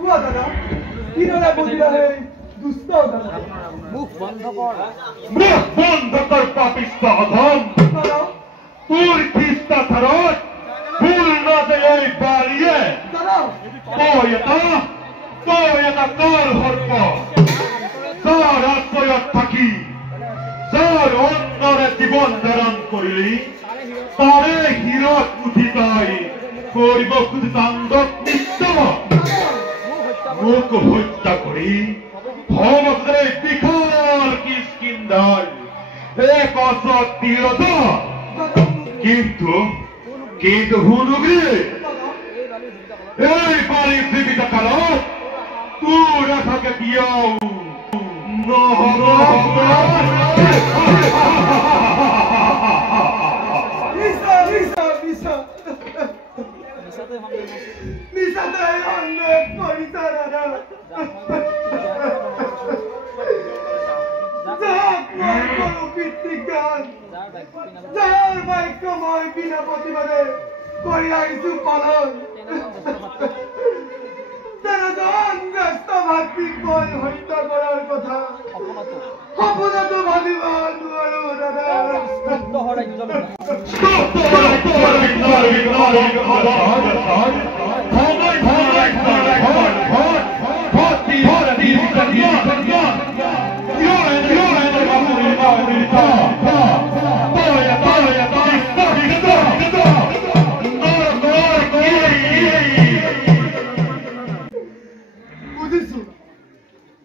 কোৱা দাদা কিদৰে বুজিলা হে দুষ্ট দাদা মুখ বন্ধ কৰ পাপিষ্ট অধম দাদা তোৰ খ্ৰীষ্টা থাৰত ফুল নজয় বালিয়ে দাদা তই এটা কাল সৰ্প যাৰ আশ্ৰয়ত থাকি যাৰ অন্নৰে জীৱন ধাৰণ কৰিলি তাৰে শিৰত উঠি তই কৰিব খুজি তাণ্ডৱ নৃত্য মোক হত্যা কৰি সমগ্ৰে বিশাল কিষ্কিন্ধাৰ এক অচত তীৰত কিন্তু শুনুগ্ৰী এই বালি জীৱিত কালত তোৰ এটা কেতিয়াও নহব যাৰ বাক্য মই বিনা প্ৰতিবাদে কৰি আহিছো পালন তেনেজন জ্যেষ্ঠ ভাতৃক মই হত্যা কৰাৰ কথা সপোনতো ভাবিব নোৱাৰো দাদা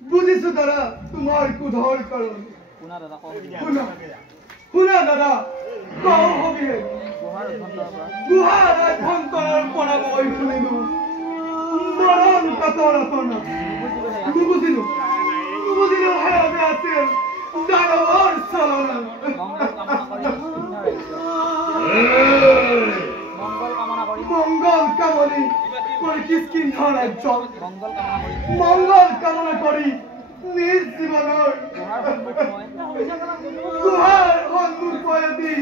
বুজিছো দাদা তোমাৰ কুধৰ কাৰণ শুনা দাদা কওঁ হবিহে গুহাৰ অভ্যন্তৰৰ পৰা মই শুনিলো মৰণ কাতৰ ৰচনা নুবুজিলো সেইবাবে আছিল দানৱৰ চলনা মংগল কামনি কৰি কিষ্কিন্ধাৰ ৰাজ্যত মংগল কামনা কৰি নিজ জীৱনৰ গুহাৰ সন্মুখেদি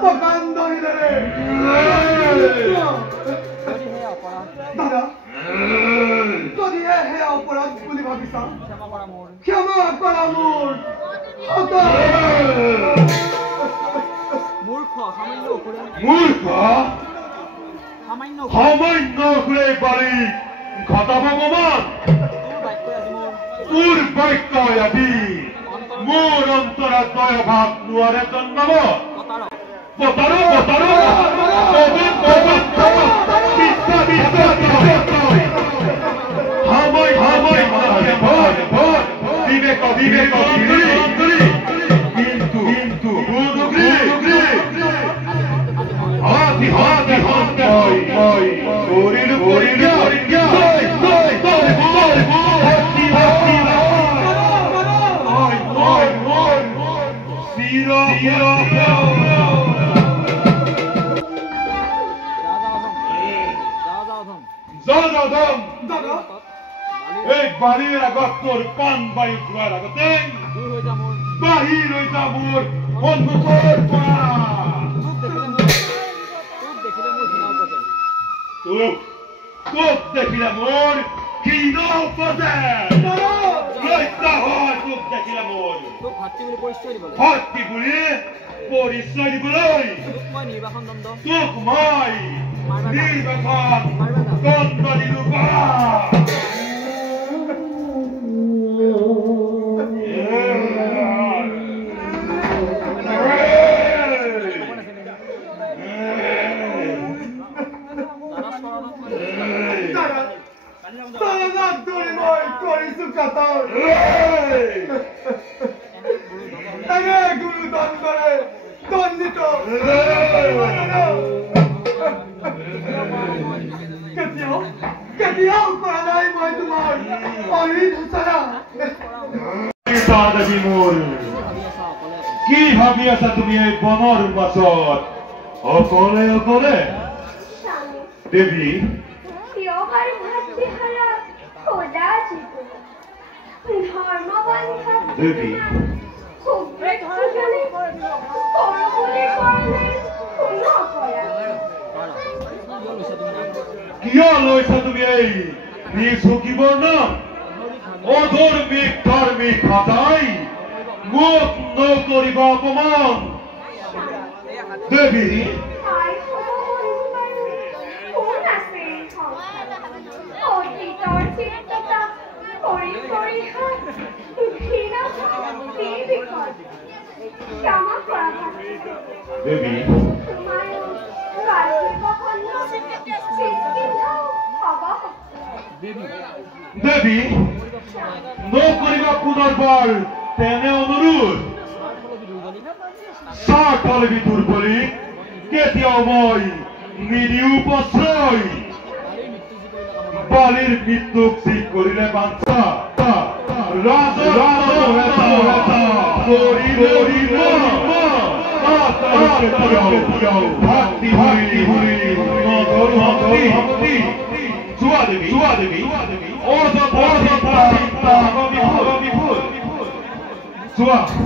প্ৰকাণ্ড শিলেৰে দাদা যদিহে সেয়া অপৰাধ বুলি ভাবিছা ক্ষমা কৰা মোৰ সামান্য অসুৰে পাৰি ঘটাব মমান তোৰ বাক্য আদি মোৰ অন্তৰত দয়া ভাৱ নোৱাৰে জন্মাব বিবেক কিন্তু এই বাড়িৰ আগত তোৰ পান বায়ু খোৱাৰ আগতে বাহিৰ হৈ যা মোৰ সন্মুখৰ পৰা তোক দেখিলে মোৰ ঘৃণ উপজে লজ্জা হয় তোক দেখিলে মোৰ ভাতৃ বুলি পৰিচয় দিবলৈ তোক মই নিৰ্বাসন দণ্ড দিলো কি ভাবি আছা তুমি এই বনৰ মাছত অকলে অকলে দেৱী দেৱী কিয় লৈছা তুমি এই নিজ হকিবর্ণ অধর্মিক ধার্মিক খাতায় মুখ নকরিব অপমান দেবী দেবী দেবী নকরিবা পুনর্বার তেনে অনুৰোধ চাৰ ফালে দুৰ্বলী কেতিয়াও মই নিদিও প্ৰশ্ৰয় বালিৰ মৃত্যুক ঠিক কৰিলে বাঞ্চা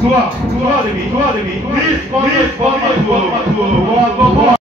চোৱা দেৱী চোৱা দেৱী